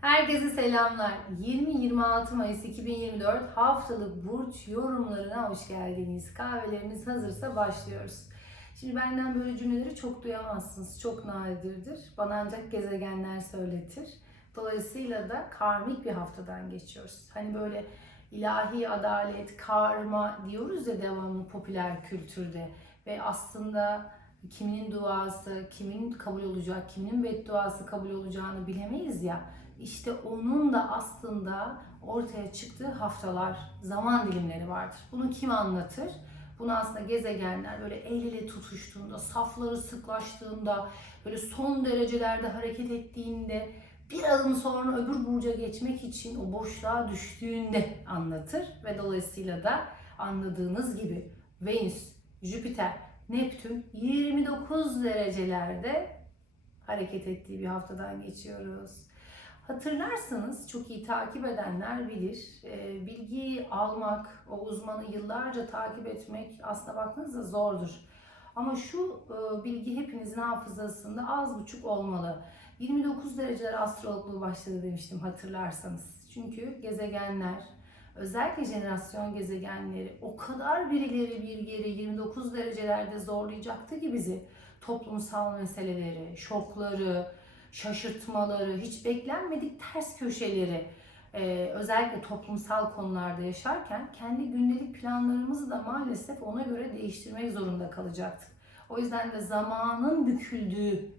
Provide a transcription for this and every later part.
Herkese selamlar. 20-26 Mayıs 2024 haftalık burç yorumlarına hoş geldiniz. Kahveleriniz hazırsa başlıyoruz. Şimdi benden böyle cümleleri çok duyamazsınız. Çok nadirdir. Bana ancak gezegenler söyletir. Dolayısıyla da karmik bir haftadan geçiyoruz. Hani böyle ilahi adalet, karma diyoruz ya devamlı popüler kültürde. Ve aslında kimin duası, kimin kabul olacak, kimin bedduası kabul olacağını bilemeyiz ya. İşte onun da aslında ortaya çıktığı haftalar, zaman dilimleri vardır. Bunu kim anlatır? Bunu aslında gezegenler böyle el ele tutuştuğunda, safları sıklaştığında, böyle son derecelerde hareket ettiğinde, bir adım sonra öbür burca geçmek için o boşluğa düştüğünde anlatır. Ve dolayısıyla da anladığınız gibi Venüs, Jüpiter, Neptün 29 derecelerde hareket ettiği bir haftadan geçiyoruz. Hatırlarsanız çok iyi takip edenler bilir. E, bilgi almak, o uzmanı yıllarca takip etmek aslında baktığınızda zordur. Ama şu e, bilgi hepinizin hafızasında az buçuk olmalı. 29 dereceler astrologluğu başladı demiştim hatırlarsanız. Çünkü gezegenler, özellikle jenerasyon gezegenleri o kadar birileri bir geri 29 derecelerde zorlayacaktı ki bizi. Toplumsal meseleleri, şokları, şaşırtmaları, hiç beklenmedik ters köşeleri e, özellikle toplumsal konularda yaşarken kendi gündelik planlarımızı da maalesef ona göre değiştirmek zorunda kalacaktık. O yüzden de zamanın büküldüğü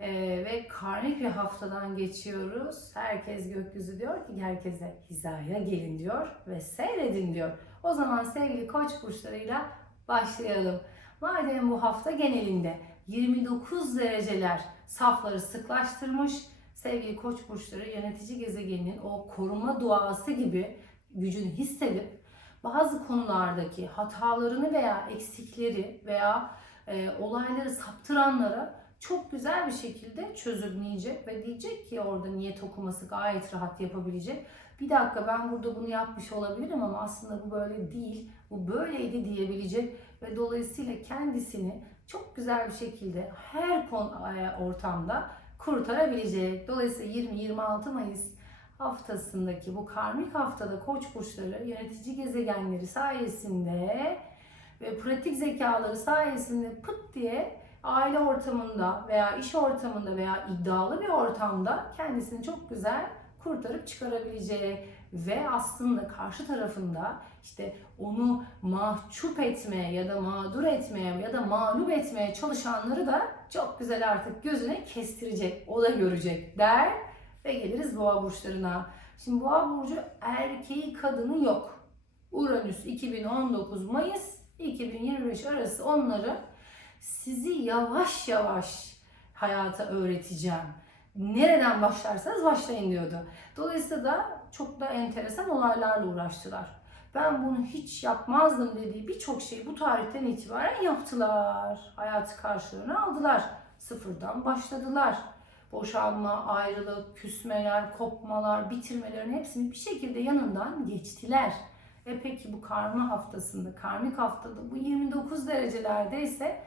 e, ve karmik bir haftadan geçiyoruz. Herkes gökyüzü diyor ki herkese hizaya gelin diyor ve seyredin diyor. O zaman sevgili koç burçlarıyla başlayalım. Madem bu hafta genelinde 29 dereceler safları sıklaştırmış. Sevgili koç burçları yönetici gezegenin o koruma duası gibi gücünü hissedip bazı konulardaki hatalarını veya eksikleri veya e, olayları saptıranlara çok güzel bir şekilde çözümleyecek ve diyecek ki orada niyet okuması gayet rahat yapabilecek. Bir dakika ben burada bunu yapmış olabilirim ama aslında bu böyle değil, bu böyleydi diyebilecek ve dolayısıyla kendisini çok güzel bir şekilde her konu e, ortamda kurtarabilecek. Dolayısıyla 20-26 Mayıs haftasındaki bu karmik haftada koç burçları yönetici gezegenleri sayesinde ve pratik zekaları sayesinde pıt diye aile ortamında veya iş ortamında veya iddialı bir ortamda kendisini çok güzel kurtarıp çıkarabilecek ve aslında karşı tarafında işte onu mahcup etmeye ya da mağdur etmeye ya da mağlup etmeye çalışanları da çok güzel artık gözüne kestirecek, o da görecek der ve geliriz boğa burçlarına. Şimdi boğa burcu erkeği kadını yok. Uranüs 2019 Mayıs 2025 arası onları sizi yavaş yavaş hayata öğreteceğim. Nereden başlarsanız başlayın diyordu. Dolayısıyla da çok da enteresan olaylarla uğraştılar. Ben bunu hiç yapmazdım dediği birçok şeyi bu tarihten itibaren yaptılar. Hayatı karşılığını aldılar. Sıfırdan başladılar. Boşanma, ayrılık, küsmeler, kopmalar, bitirmelerin hepsini bir şekilde yanından geçtiler. E peki bu karma haftasında, karmik haftada bu 29 derecelerde ise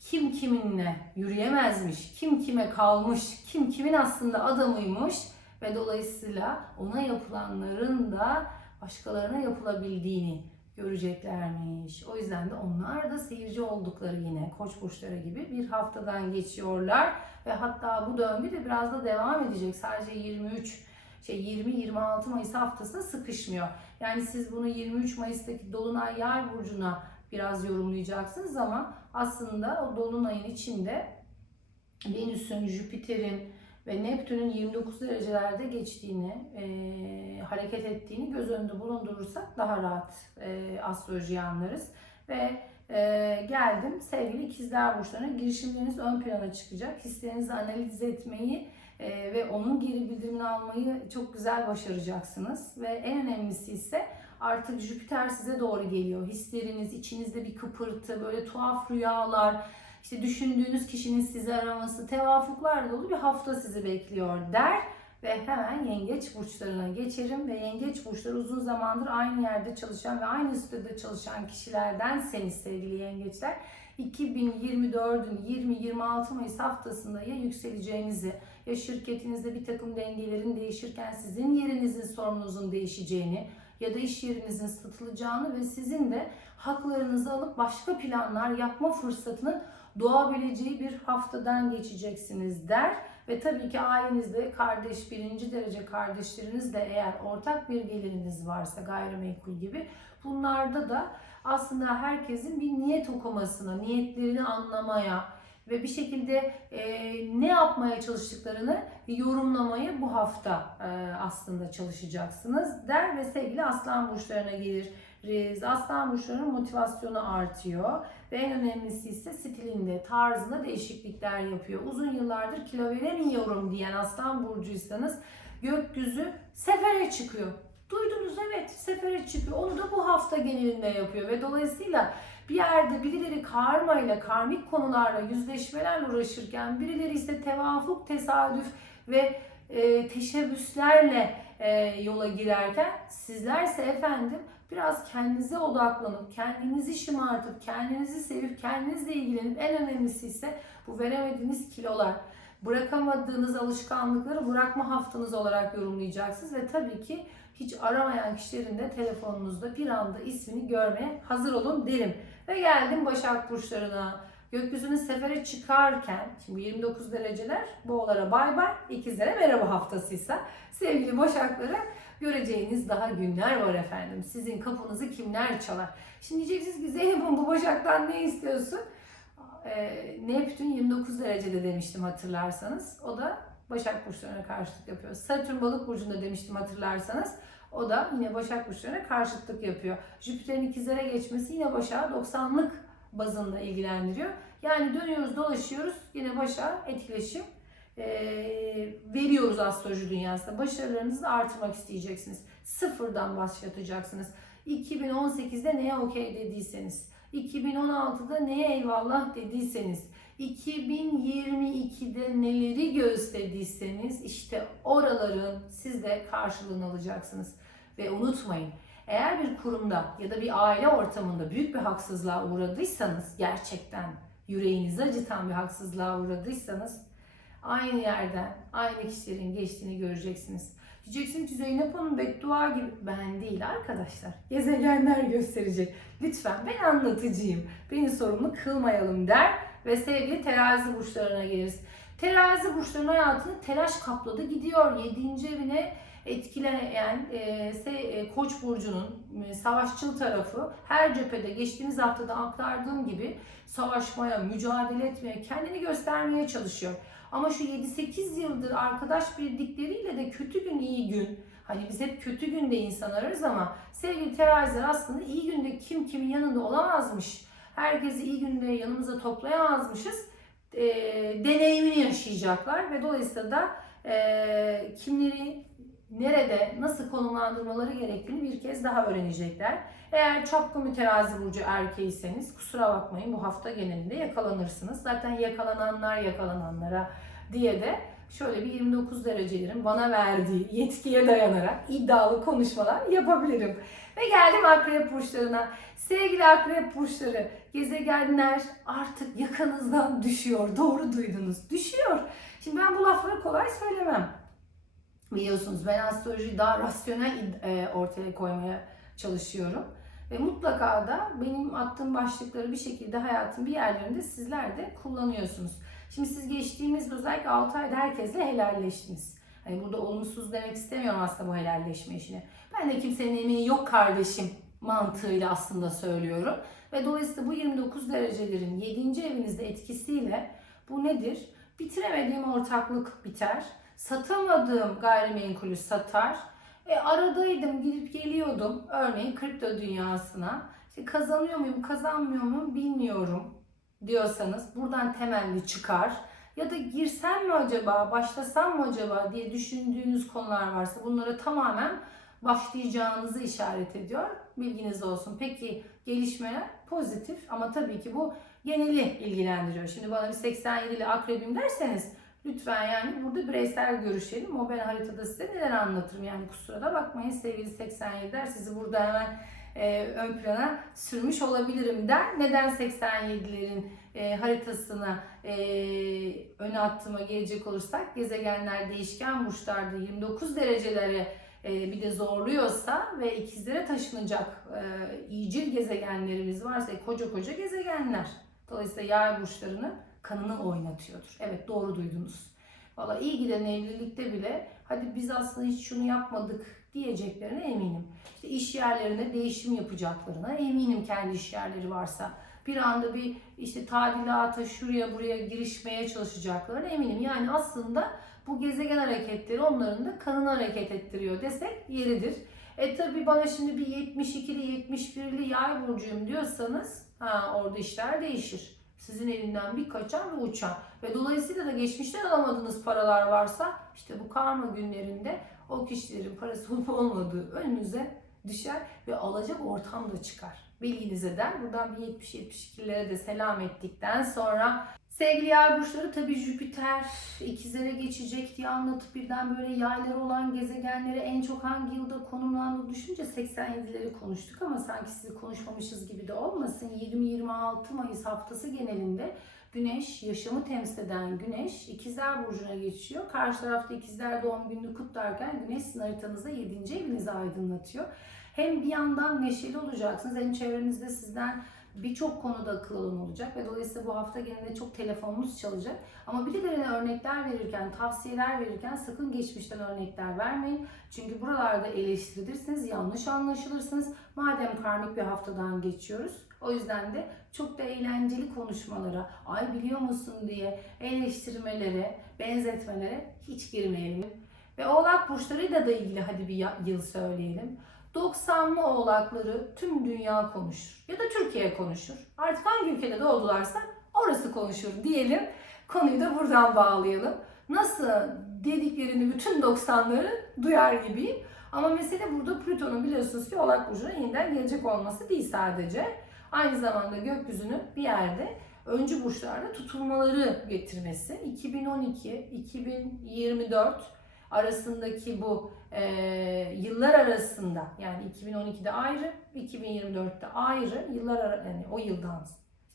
kim kiminle yürüyemezmiş, kim kime kalmış, kim kimin aslında adamıymış ve dolayısıyla ona yapılanların da başkalarına yapılabildiğini göreceklermiş. O yüzden de onlar da seyirci oldukları yine koç burçları gibi bir haftadan geçiyorlar ve hatta bu döngü de biraz da devam edecek. Sadece 23 şey 20-26 Mayıs haftasına sıkışmıyor. Yani siz bunu 23 Mayıs'taki Dolunay Yay burcuna biraz yorumlayacaksınız ama aslında o dolunayın içinde Venüs'ün, Jüpiter'in ve Neptün'ün 29 derecelerde geçtiğini, e, hareket ettiğini göz önünde bulundurursak daha rahat e, astrolojiyi anlarız. Ve e, geldim sevgili ikizler burçlarına girişimleriniz ön plana çıkacak. Hislerinizi analiz etmeyi e, ve onun geri bildirimini almayı çok güzel başaracaksınız. Ve en önemlisi ise artık Jüpiter size doğru geliyor. Hisleriniz, içinizde bir kıpırtı, böyle tuhaf rüyalar, işte düşündüğünüz kişinin sizi araması, tevafuklar dolu bir hafta sizi bekliyor der ve hemen yengeç burçlarına geçerim ve yengeç burçları uzun zamandır aynı yerde çalışan ve aynı stüdyoda çalışan kişilerden seniz sevgili yengeçler. 2024'ün 20-26 Mayıs haftasında ya yükseleceğinizi ya şirketinizde bir takım dengelerin değişirken sizin yerinizin sorununuzun değişeceğini ya da iş yerinizin satılacağını ve sizin de haklarınızı alıp başka planlar yapma fırsatının doğabileceği bir haftadan geçeceksiniz der. Ve tabii ki ailenizde kardeş, birinci derece kardeşlerinizle eğer ortak bir geliriniz varsa gayrimenkul gibi bunlarda da aslında herkesin bir niyet okumasına, niyetlerini anlamaya ve bir şekilde e, ne yapmaya çalıştıklarını yorumlamaya bu hafta e, aslında çalışacaksınız der ve sevgili aslan burçlarına geliriz. Aslan burçlarının motivasyonu artıyor ve en önemlisi ise stilinde, tarzında değişiklikler yapıyor. Uzun yıllardır kilo veremiyorum diyen aslan burcuysanız gökyüzü sefere çıkıyor. Duydunuz evet sefere çıkıyor. Onu da bu hafta genelinde yapıyor ve dolayısıyla bir yerde birileri karma ile karmik konularla yüzleşmelerle uğraşırken birileri ise tevafuk, tesadüf ve e, teşebbüslerle e, yola girerken sizlerse efendim biraz kendinize odaklanıp, kendinizi şımartıp, kendinizi sevip, kendinizle ilgilenip en önemlisi ise bu veremediğiniz kilolar, bırakamadığınız alışkanlıkları bırakma haftanız olarak yorumlayacaksınız ve tabii ki hiç aramayan kişilerin de telefonunuzda bir anda ismini görmeye hazır olun derim. Ve geldim Başak Burçlarına. Gökyüzünün sefere çıkarken, şimdi 29 dereceler boğalara bay bay, ikizlere merhaba haftasıysa sevgili Başaklara göreceğiniz daha günler var efendim. Sizin kapınızı kimler çalar? Şimdi diyeceksiniz ki Zeynep'im bu Başak'tan ne istiyorsun? Ee, Neptün 29 derecede demiştim hatırlarsanız. O da Başak Burçlarına karşılık yapıyor. Satürn Balık Burcu'nda demiştim hatırlarsanız. O da yine Başak Burçlarına karşıtlık yapıyor. Jüpiter'in ikizlere geçmesi yine Başak'ı 90'lık bazında ilgilendiriyor. Yani dönüyoruz dolaşıyoruz yine Başak'a etkileşim e, veriyoruz astroloji dünyasında. Başarılarınızı artırmak isteyeceksiniz. Sıfırdan başlatacaksınız. 2018'de neye okey dediyseniz, 2016'da neye eyvallah dediyseniz, 2022'de neleri gösterdiyseniz işte oraların siz de karşılığını alacaksınız. Ve unutmayın eğer bir kurumda ya da bir aile ortamında büyük bir haksızlığa uğradıysanız gerçekten yüreğinizi acıtan bir haksızlığa uğradıysanız aynı yerden aynı kişilerin geçtiğini göreceksiniz. Diyeceksiniz ki Zeynep Hanım beddua gibi. Ben değil arkadaşlar. Gezegenler gösterecek. Lütfen ben anlatıcıyım. Beni sorumlu kılmayalım der ve sevgili terazi burçlarına geliriz. Terazi burçlarının hayatını telaş kapladı gidiyor. 7. evine etkileyen e, se, e, Koç burcunun e, savaşçıl tarafı her cephede geçtiğimiz haftada aktardığım gibi savaşmaya, mücadele etmeye, kendini göstermeye çalışıyor. Ama şu 7-8 yıldır arkadaş birlikleriyle de kötü gün iyi gün. Hani biz hep kötü günde insan ararız ama sevgili teraziler aslında iyi günde kim kimin yanında olamazmış. Herkesi iyi günde yanımıza toplayamazmışız. E, deneyimini yaşayacaklar ve dolayısıyla da e, kimleri nerede nasıl konumlandırmaları gerektiğini bir kez daha öğrenecekler. Eğer çapkın bir terazi burcu erkeğiyseniz kusura bakmayın bu hafta genelinde yakalanırsınız. Zaten yakalananlar yakalananlara diye de şöyle bir 29 derecelerin bana verdiği yetkiye dayanarak iddialı konuşmalar yapabilirim. Ve geldim akrep burçlarına. Sevgili akrep burçları, gezegenler artık yakınızdan düşüyor. Doğru duydunuz. Düşüyor. Şimdi ben bu lafları kolay söylemem. Biliyorsunuz ben astrolojiyi daha rasyonel e, ortaya koymaya çalışıyorum. Ve mutlaka da benim attığım başlıkları bir şekilde hayatın bir yerlerinde sizler de kullanıyorsunuz. Şimdi siz geçtiğimiz özellikle 6 ayda herkesle helalleştiniz. Hani burada olumsuz demek istemiyorum aslında bu helalleşme işini. Ben de kimsenin emeği yok kardeşim mantığıyla aslında söylüyorum. Ve dolayısıyla bu 29 derecelerin 7. evinizde etkisiyle bu nedir? Bitiremediğim ortaklık biter. Satamadığım gayrimenkulü satar. E, aradaydım, gidip geliyordum. Örneğin kripto dünyasına. İşte kazanıyor muyum, kazanmıyor muyum bilmiyorum diyorsanız buradan temelli çıkar. Ya da girsem mi acaba, başlasam mı acaba diye düşündüğünüz konular varsa bunlara tamamen başlayacağınızı işaret ediyor. Bilginiz olsun. Peki gelişmeler pozitif ama tabii ki bu geneli ilgilendiriyor. Şimdi bana bir 87'li akrebim derseniz lütfen yani burada bireysel görüşelim. O ben haritada size neler anlatırım yani kusura da bakmayın sevgili 87'ler sizi burada hemen e, ön plana sürmüş olabilirim der. Neden 87'lerin e, haritasına e, öne attığıma gelecek olursak gezegenler değişken burçlarda 29 derecelere e, bir de zorluyorsa ve ikizlere taşınacak e, iyicil gezegenlerimiz varsa e, koca koca gezegenler. Dolayısıyla yay burçlarını kanını oynatıyordur. Evet doğru duydunuz. Valla iyi giden evlilikte bile hadi biz aslında hiç şunu yapmadık diyeceklerine eminim. İşte iş yerlerine değişim yapacaklarına eminim kendi iş yerleri varsa. Bir anda bir işte tadilata şuraya buraya girişmeye çalışacaklarına eminim. Yani aslında bu gezegen hareketleri onların da kanını hareket ettiriyor desek yeridir. E tabi bana şimdi bir 72'li 71'li yay burcuyum diyorsanız ha, orada işler değişir. Sizin elinden bir kaçan ve uçan. Ve dolayısıyla da geçmişten alamadığınız paralar varsa işte bu karma günlerinde o kişilerin parası olup olmadığı önünüze düşer ve alacak ortam da çıkar. Bilginize der. Buradan bir 70-72'lere de selam ettikten sonra Sevgili yay burçları tabii Jüpiter ikizlere geçecek diye anlatıp birden böyle yayları olan gezegenlere en çok hangi yılda konumlandığını düşünce 87'leri konuştuk ama sanki sizi konuşmamışız gibi de olmasın. 20-26 Mayıs haftası genelinde Güneş, yaşamı temsil eden Güneş ikizler burcuna geçiyor. Karşı tarafta ikizler doğum gününü kutlarken Güneş sizin haritanızda 7. evinizi aydınlatıyor. Hem bir yandan neşeli olacaksınız hem çevrenizde sizden birçok konuda akıl alan olacak ve dolayısıyla bu hafta genelinde çok telefonunuz çalacak. Ama birilerine örnekler verirken, tavsiyeler verirken sakın geçmişten örnekler vermeyin. Çünkü buralarda eleştirilirsiniz, yanlış anlaşılırsınız. Madem karmik bir haftadan geçiyoruz. O yüzden de çok da eğlenceli konuşmalara, ay biliyor musun diye eleştirmelere, benzetmelere hiç girmeyelim. Ve oğlak burçlarıyla da ilgili hadi bir yıl söyleyelim. 90'lı oğlakları tüm dünya konuşur. Ya da Türkiye konuşur. Artık hangi ülkede doğdularsa orası konuşur diyelim. Konuyu da buradan bağlayalım. Nasıl dediklerini bütün 90'ları duyar gibiyim. Ama mesele burada Plüton'un biliyorsunuz ki Oğlak Burcu'na yeniden gelecek olması değil sadece. Aynı zamanda gökyüzünü bir yerde öncü burçlarda tutulmaları getirmesi. 2012, 2024 arasındaki bu e, yıllar arasında yani 2012'de ayrı, 2024'te ayrı yıllar ara, yani o yıldan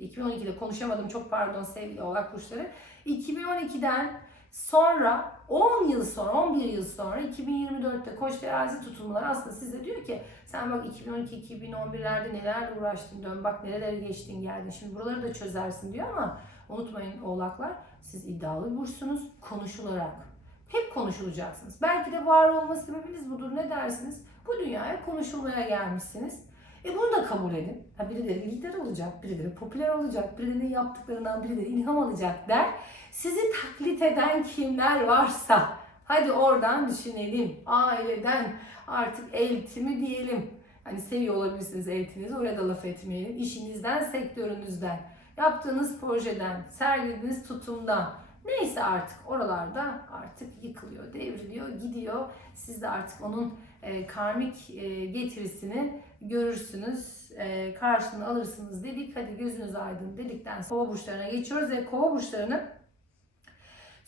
2012'de konuşamadım çok pardon sevgili oğlak kuşları. 2012'den sonra 10 yıl sonra 11 yıl sonra 2024'te koç terazi tutulmaları aslında size diyor ki sen bak 2012-2011'lerde nelerle uğraştın dön bak nerelere geçtin geldin şimdi buraları da çözersin diyor ama unutmayın oğlaklar siz iddialı burçsunuz konuşularak hep konuşulacaksınız. Belki de var olma sebebiniz budur. Ne dersiniz? Bu dünyaya konuşulmaya gelmişsiniz. E bunu da kabul edin. Ha birileri lider olacak, birileri popüler olacak, birilerinin yaptıklarından birileri ilham alacak der. Sizi taklit eden kimler varsa hadi oradan düşünelim. Aileden artık eğitimi diyelim. Hani seviyor olabilirsiniz eğitiminizi oraya da laf etmeyelim. İşinizden, sektörünüzden, yaptığınız projeden, sergilediğiniz tutumdan, Neyse artık oralarda artık yıkılıyor, devriliyor, gidiyor. Siz de artık onun e, karmik e, getirisini görürsünüz, e, karşılığını alırsınız dedik. Hadi gözünüz aydın dedikten sonra kova burçlarına geçiyoruz ve kova burçlarını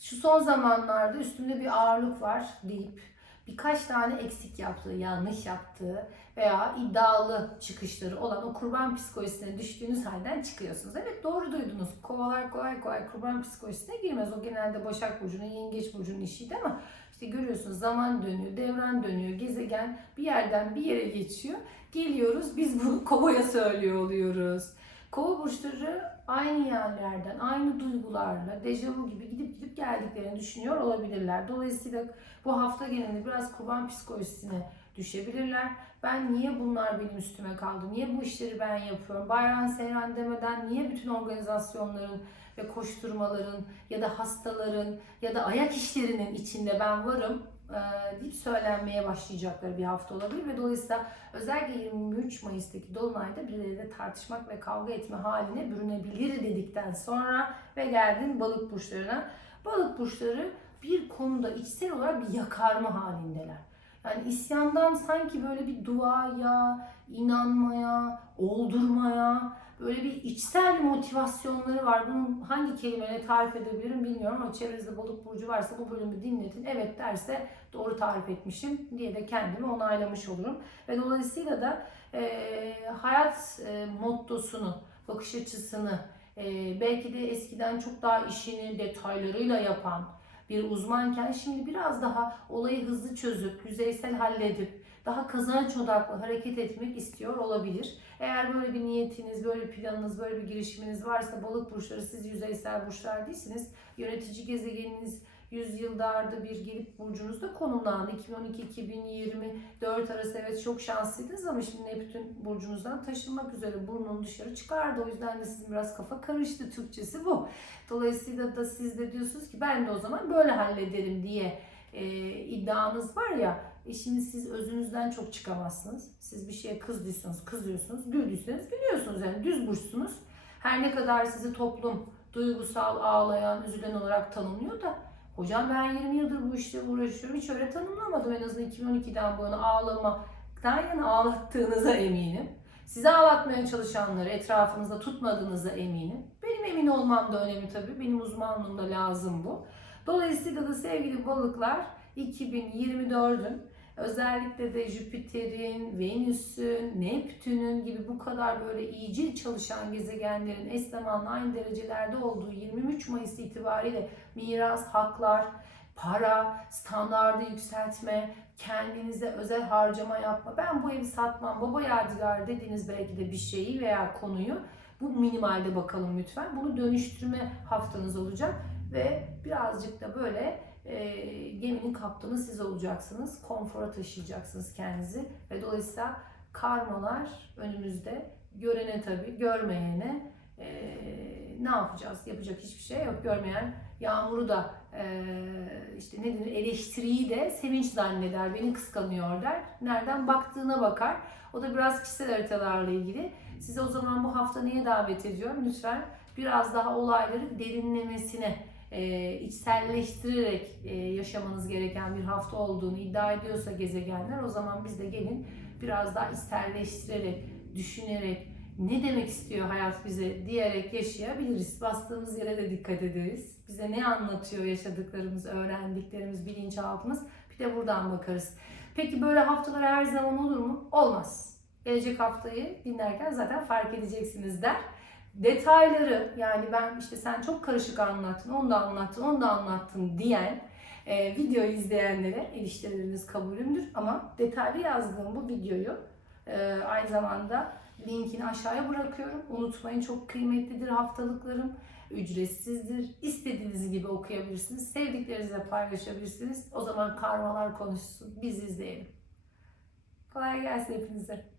şu son zamanlarda üstümde bir ağırlık var deyip birkaç tane eksik yaptığı, yanlış yaptığı veya iddialı çıkışları olan o kurban psikolojisine düştüğünüz halden çıkıyorsunuz. Evet doğru duydunuz. Kovalar kolay kolay kurban psikolojisine girmez. O genelde Başak Burcu'nun, Yengeç Burcu'nun işiydi ama işte görüyorsunuz zaman dönüyor, devran dönüyor, gezegen bir yerden bir yere geçiyor. Geliyoruz biz bunu kovaya söylüyor oluyoruz. Kova burçları aynı yerlerden, aynı duygularla, dejavu gibi gidip gidip geldiklerini düşünüyor olabilirler. Dolayısıyla bu hafta genelinde biraz kurban psikolojisine düşebilirler. Ben niye bunlar benim üstüme kaldı? Niye bu işleri ben yapıyorum? Bayram seyran demeden niye bütün organizasyonların ve koşturmaların ya da hastaların ya da ayak işlerinin içinde ben varım deyip söylenmeye başlayacakları bir hafta olabilir ve dolayısıyla özellikle 23 Mayıs'taki Dolunay'da birileriyle tartışmak ve kavga etme haline bürünebilir dedikten sonra ve geldin balık burçlarına. Balık burçları bir konuda içsel olarak bir yakarma halindeler. Yani isyandan sanki böyle bir duaya, inanmaya, oldurmaya, böyle bir içsel motivasyonları var. Bunun hangi kelimeyle tarif edebilirim bilmiyorum ama çevrenizde balık burcu varsa bu bölümü dinletin. Evet derse doğru tarif etmişim diye de kendimi onaylamış olurum. Ve dolayısıyla da e, hayat e, mottosunu, bakış açısını, e, belki de eskiden çok daha işini detaylarıyla yapan bir uzmanken şimdi biraz daha olayı hızlı çözüp, yüzeysel halledip, daha kazanç odaklı hareket etmek istiyor olabilir. Eğer böyle bir niyetiniz, böyle bir planınız, böyle bir girişiminiz varsa balık burçları siz yüzeysel burçlar değilsiniz. Yönetici gezegeniniz yüzyıllarda bir gelip burcunuzda konumlandı. 2012-2024 arası evet çok şanslıydınız ama şimdi Neptün burcunuzdan taşınmak üzere burnunu dışarı çıkardı. O yüzden de sizin biraz kafa karıştı. Türkçesi bu. Dolayısıyla da siz de diyorsunuz ki ben de o zaman böyle hallederim diye e, iddianız var ya e şimdi siz özünüzden çok çıkamazsınız. Siz bir şeye kızdıysanız kızıyorsunuz, güldüyseniz gülüyorsunuz. Yani düz burçsunuz. Her ne kadar sizi toplum duygusal, ağlayan, üzülen olarak tanımlıyor da hocam ben 20 yıldır bu işle uğraşıyorum. Hiç öyle tanımlamadım en azından 2012'den bu yana ağlamaktan yana ağlattığınıza eminim. Sizi ağlatmaya çalışanları etrafınızda tutmadığınıza eminim. Benim emin olmam da önemli tabii. Benim uzmanlığımda lazım bu. Dolayısıyla da sevgili balıklar 2024'ün özellikle de Jüpiter'in, Venüs'ün, Neptün'ün gibi bu kadar böyle iyicil çalışan gezegenlerin eş zamanlı aynı derecelerde olduğu 23 Mayıs itibariyle miras, haklar, para, standardı yükseltme, kendinize özel harcama yapma. Ben bu evi satmam, baba yadigar dediğiniz belki de bir şeyi veya konuyu bu minimalde bakalım lütfen. Bunu dönüştürme haftanız olacak ve birazcık da böyle e, geminin kaptanı siz olacaksınız. Konfora taşıyacaksınız kendinizi ve dolayısıyla karmalar önümüzde. Görene tabii, görmeyene e, ne yapacağız? Yapacak hiçbir şey yok. Görmeyen yağmuru da e, işte ne denir eleştiriyi de sevinç zanneder, beni kıskanıyor der. Nereden baktığına bakar. O da biraz kişisel haritalarla ilgili. Size o zaman bu hafta neye davet ediyorum? Lütfen biraz daha olayları derinlemesine e, içselleştirerek e, yaşamanız gereken bir hafta olduğunu iddia ediyorsa gezegenler o zaman biz de gelin biraz daha içselleştirerek, düşünerek ne demek istiyor hayat bize diyerek yaşayabiliriz. Bastığımız yere de dikkat ederiz. Bize ne anlatıyor yaşadıklarımız, öğrendiklerimiz, bilinçaltımız bir de buradan bakarız. Peki böyle haftalar her zaman olur mu? Olmaz. Gelecek haftayı dinlerken zaten fark edeceksiniz der detayları yani ben işte sen çok karışık anlattın, onu da anlattın, onu da anlattın diyen e, videoyu izleyenlere ilişkileriniz kabulümdür. Ama detaylı yazdığım bu videoyu e, aynı zamanda linkini aşağıya bırakıyorum. Unutmayın çok kıymetlidir haftalıklarım. Ücretsizdir. İstediğiniz gibi okuyabilirsiniz. Sevdiklerinizle paylaşabilirsiniz. O zaman karmalar konuşsun. Biz izleyelim. Kolay gelsin hepinize.